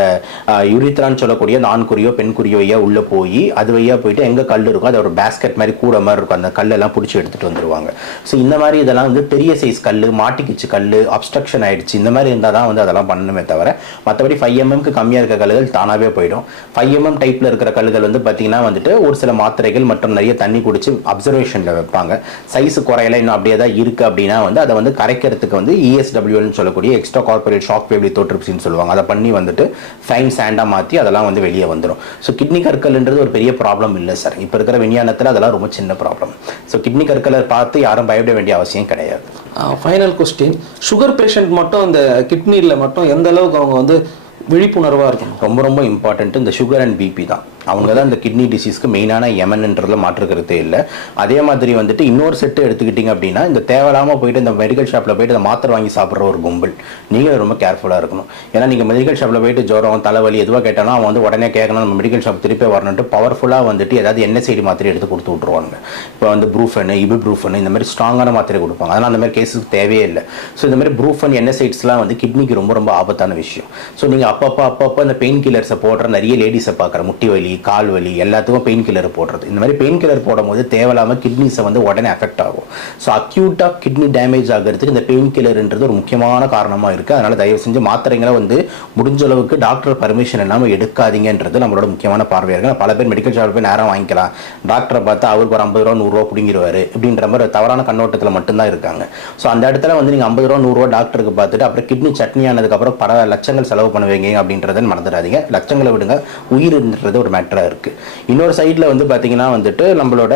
யூரித்ரான்னு சொல்லக்கூடிய அந்த ஆண்குறியோ பெண்குறியோ ஐயா உள்ளே போய் அது வழியாக போயிட்டு எங்கே கல் இருக்கோ அது ஒரு பேஸ்கெட் மாதிரி கூட மாதிரி இருக்கும். அந்த கல்லெல்லாம் பிடிச்சி எடுத்துகிட்டு வந்துருவாங்க. ஸோ இந்த மாதிரி இதெல்லாம் வந்து பெரிய சைஸ் கல் மாட்டிக்கிச்சு கல் அப்ஸ்ட்ரக்ஷன் ஆயிடுச்சு இந்த மாதிரி இருந்தால் தான் வந்து அதெல்லாம் பண்ணணுமே தவிர மற்றபடி ஃபைவ் எம்எம்க்கு mm கம்மியாக இருக்க கல்லுகள் தானாகவே போயிடும். ஃபைவ் எம்எம் டைப்பில் இருக்கிற கல்லுகள் வந்து பார்த்தீங்கன்னா வந்துட்டு ஒரு சில மாத்திரைகள் மற்றும் நிறைய தண்ணி குடிச்சு அப்சர்வேஷனில் வைப்பாங்க. சைஸ் குறையல இன்னும் அப்படியே தான் இருக்குது அப்படின்னா வந்து அதை வந்து கரைக்கிறதுக்கு வந்து E சொல்லக்கூடிய சொல்லக்கூடிய எக்ஸ்ட்ரா கார்பரேட் ஷாக் வேவ்லி தோற்றுப்சின்னு சொல்லுவாங்க. அதை பண்ணி வந்துட்டு ஃபைன் சாண்டாக மாற்றி அதெல்லாம் வந்து வெளியே வந்துடும் ஸோ கிட்னி கற்கள்ன்றது ஒரு பெரிய ப்ராப்ளம் இல்லை சார் இப்போ இருக்கிற விஞ்ஞானத்தில் அதெல்லாம் ரொம்ப சின்ன ப்ராப்ளம் ஸோ கிட்னி கற்களை பார்த்து யாரும் பயப்பட வேண்டிய அவசியம் கிடையாது. ஃபைனல் கொஸ்டின் சுகர் பேஷண்ட் மட்டும் இந்த கிட்னியில் மட்டும் எந்த அளவுக்கு அவங்க வந்து விழிப்புணர்வாக இருக்கணும்? ரொம்ப ரொம்ப இம்பார்ட்டன்ட் இந்த சுகர் அண்ட் பிபி தான். அவங்க தான் இந்த கிட்னி டிசீஸ்க்கு மெயினான எமன்ன்றதுல மாற்றுக்கிறதே இல்லை. அதே மாதிரி வந்துட்டு இன்னொரு செட்டு எடுத்துக்கிட்டிங்க அப்படின்னா இந்த தேவையில்லாமல் போயிட்டு இந்த மெடிக்கல் ஷாப்பில் போயிட்டு இந்த மாத்திரை வாங்கி சாப்பிட்ற ஒரு கும்பல். நீங்கள் ரொம்ப கேர்ஃபுல்லாக இருக்கணும். ஏன்னா நீங்கள் மெடிக்கல் ஷாப்பில் போயிட்டு ஜோரம் தலைவலி எதுவாக கேட்டாலும் அவன் வந்து உடனே கேட்கணும் நம்ம மெடிக்கல் ஷாப் திருப்பி வரணுன்ட்டு பவர்ஃபுல்லாக வந்துட்டு ஏதாவது என்எஸ்ஐடி மாத்திரை எடுத்து கொடுத்து விட்ருவாங்க இப்போ வந்து ப்ரூஃபன் இபு ப்ரூஃபன் இந்த மாதிரி ஸ்ட்ராங்கான மாத்திரை கொடுப்பாங்க. அதனால் அந்த மாதிரி கேஸுக்கு தேவையே இல்லை. ஸோ இந்த மாதிரி ப்ரூஃபன் என்எஸ்ஐட்ஸ்லாம் வந்து கிட்னிக்கு ரொம்ப ரொம்ப ஆபத்தான விஷயம். ஸோ நீங்கள் அப்பப்போ அப்பப்போ இந்த பெயின் கில்லர்ஸை போடுற நிறைய லேடிஸை பார்க்குற முட்டி வலி கால் வலி எல்லாத்துக்கும் பெயின் கில்லர் போடுறது. இந்த மாதிரி பெயின் கில்லர் போடும்போது தேவையில்லாமல் கிட்னிஸை வந்து உடனே அஃபெக்ட் ஆகும். ஸோ அக்யூட்டாக கிட்னி டேமேஜ் ஆகிறதுக்கு இந்த பெயின் கில்லர்ன்றது ஒரு முக்கியமான காரணமாக இருக்குது அதனால் தயவு செஞ்சு மாத்திரைங்களை வந்து முடிஞ்ச அளவுக்கு டாக்டர் பர்மிஷன் இல்லாமல் எடுக்காதீங்கன்றது நம்மளோட முக்கியமான பார்வையாக இருக்குது பல பேர் மெடிக்கல் ஷாப்பில் போய் நேரம் வாங்கிக்கலாம். டாக்டரை பார்த்தா அவருக்கு ஒரு ஐம்பது ரூபா நூறுரூவா பிடிங்கிருவாரு அப்படின்ற மாதிரி ஒரு தவறான கண்ணோட்டத்தில் மட்டும்தான் இருக்காங்க. ஸோ அந்த இடத்துல வந்து நீங்கள் ஐம்பது ரூபா நூறுரூவா டாக்டருக்கு பார்த்துட்டு அப்புறம் கிட்னி சட்னி ஆனதுக்கப்புறம் பல லட்சங்கள் செலவு பண்ணுவீங்க அப்படின்றத மறந்துடாதீங்க. லட்சங்களை விடுங்க. உயிர்ன்றது ஒரு மேட்டராக இருக்குது இன்னொரு சைடில் வந்து பார்த்தீங்கன்னா வந்துட்டு நம்மளோட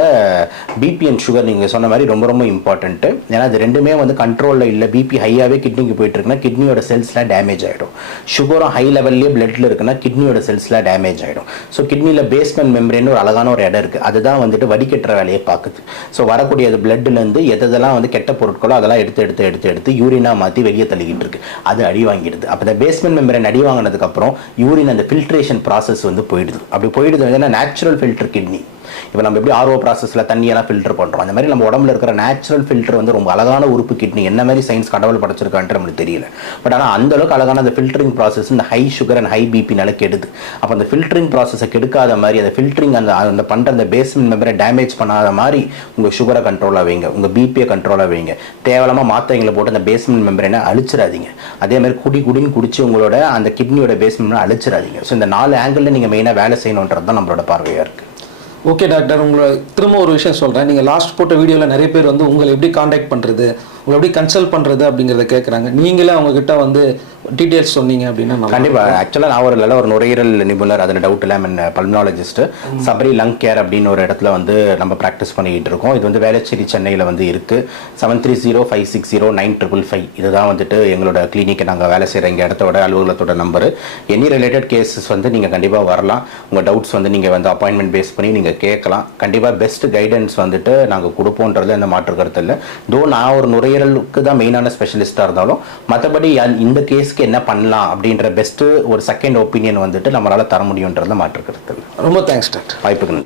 பிபி அண்ட் சுகர் நீங்கள் சொன்ன மாதிரி ரொம்ப ரொம்ப இம்பார்ட்டன்ட்டு ஏன்னா அது ரெண்டுமே வந்து கண்ட்ரோலில் இல்லை. பிபி ஹையாகவே கிட்னிக்கு போயிட்டுருக்குன்னா கிட்னியோட செல்ஸ்லாம் டேமேஜ் ஆகிடும் சுகரும் ஹை லெவல்லே பிளட்டில் இருக்குன்னா கிட்னியோட செல்ஸ்லாம் டேமேஜ் ஆகிடும் ஸோ கிட்னியில் பேஸ்மெண்ட் மெம்பரேன்னு ஒரு அழகான ஒரு இடம் இருக்குது அதுதான் வந்துட்டு வடிகட்டுற வேலையை பார்க்குது. ஸோ வரக்கூடிய அது பிளட்லேருந்து எதெல்லாம் வந்து கெட்ட பொருட்களோ அதெல்லாம் எடுத்து எடுத்து எடுத்து எடுத்து யூரினாக மாற்றி வெளியே தள்ளிக்கிட்டு இருக்கு. அது அடி வாங்கிடுது. அப்போ இந்த பேஸ்மெண்ட் மெம்பரேன் அடி வாங்கினதுக்கப்புறம் யூரின் அந்த ஃபில்ட்ரேஷன் ப்ராசஸ் வந்து போயிடுது. அப்படி போயிடுது. ஏன்னா நேச்சுரல் ஃபில்டர் கிட்னி இப்போ நம்ம எப்படி ஆர்ஓ ப்ராசஸில் தண்ணியெல்லாம் ஃபில்டர் பண்ணுறோம் அந்த மாதிரி நம்ம உடம்புல இருக்கிற நேச்சுரல் ஃபில்டர் வந்து ரொம்ப அழகான உறுப்பு கிட்னி என்ன மாதிரி சயின்ஸ் கடவுள் படைச்சிருக்கான்ட்டு நம்மளுக்கு தெரியல. பட் ஆனால் அந்த அளவுக்கு அழகான அந்த ஃபில்டரிங் ப்ராசஸ் இந்த ஹை சுகர் அண்ட் ஹை பிபினால கெடுது. அப்போ அந்த ஃபில்டரிங் ப்ராசஸை கெடுக்காத மாதிரி அந்த ஃபில்டரிங் அந்த அந்த பண்ணுற அந்த பேஸ்மெண்ட் மெம்பரை டேமேஜ் பண்ணாத மாதிரி உங்கள் சுகரை கண்ட்ரோலாக வைங்க. உங்கள் பிபியை கண்ட்ரோலாக வைங்க. தேவையில்லாமல் மாத்திரைங்களை போட்டு அந்த பேஸ்மெண்ட் மெம்பரை அழிச்சிடாதீங்க. அதே மாதிரி குடி குடின்னு குடிச்சு உங்களோட அந்த கிட்னியோட பேஸ்மெண்ட் அழிச்சிடாதீங்க. ஸோ இந்த நாலு ஆங்கிளில் நீங்கள் மெயினாக வேலை செய்யணுன்றது தான் நம்மளோட பார்வையாக இருக்குது ஓகே டாக்டர் உங்களை திரும்ப ஒரு விஷயம் சொல்கிறேன் நீங்கள் லாஸ்ட் போட்ட வீடியோவில் நிறைய பேர் வந்து உங்களை எப்படி காண்டாக்ட் பண்ணுறது உங்களை எப்படி கன்சல்ட் பண்ணுறது அப்படிங்கிறத கேட்குறாங்க நீங்களே அவங்க கிட்ட வந்து டீட்டெயில்ஸ் சொன்னீங்க அப்படின்னா நல்லா கண்டிப்பா. ஆக்சுவலாக நான் ஒரு நல்ல ஒரு நுரையீரல் நிபுணர் அதில் டவுட் இல்லை mean pulmonologist Sabari lung care அப்படின்னு ஒரு இடத்துல வந்து நம்ம ப்ராக்டிஸ் பண்ணிக்கிட்டு இருக்கோம். இது வந்து வேளச்சேரி சென்னையில் வந்து இருக்கு. Seven three zero five six zero nine triple five இதுதான் வந்துட்டு எங்களோட கிளினிக்கை நாங்கள் வேலை செய்கிற எங்கள் இடத்தோட அலுவலகத்தோட நம்பர் எனி ரிலேட்டட் கேசஸ் வந்து நீங்கள் கண்டிப்பாக வரலாம். உங்கள் டவுட்ஸ் வந்து நீங்கள் வந்து அப்பாயின்மெண்ட் பேஸ் பண்ணி நீங்கள் கேட்கலாம். கண்டிப்பாக பெஸ்ட் கைடன்ஸ் வந்துட்டு நாங்கள் கொடுப்போன்றது எந்த மாற்று கருத்து இல்லை. தோ நான் ஒரு நுரையீரலுக்கு தான் மெயினான ஸ்பெஷலிஸ்ட்டாக இருந்தாலும் மற்றபடி இந்த கேஸ்க்கு என்ன பண்ணலாம் அப்படின்ற பெஸ்ட்டு ஒரு செகண்ட் ஒப்பீனியன் வந்துட்டு நம்மளால் தர முடியுன்றதுல மாற்று கருத்து இல்லை. ரொம்ப தேங்க்ஸ் டாக்டர் வாய்ப்புக்கு நன்றி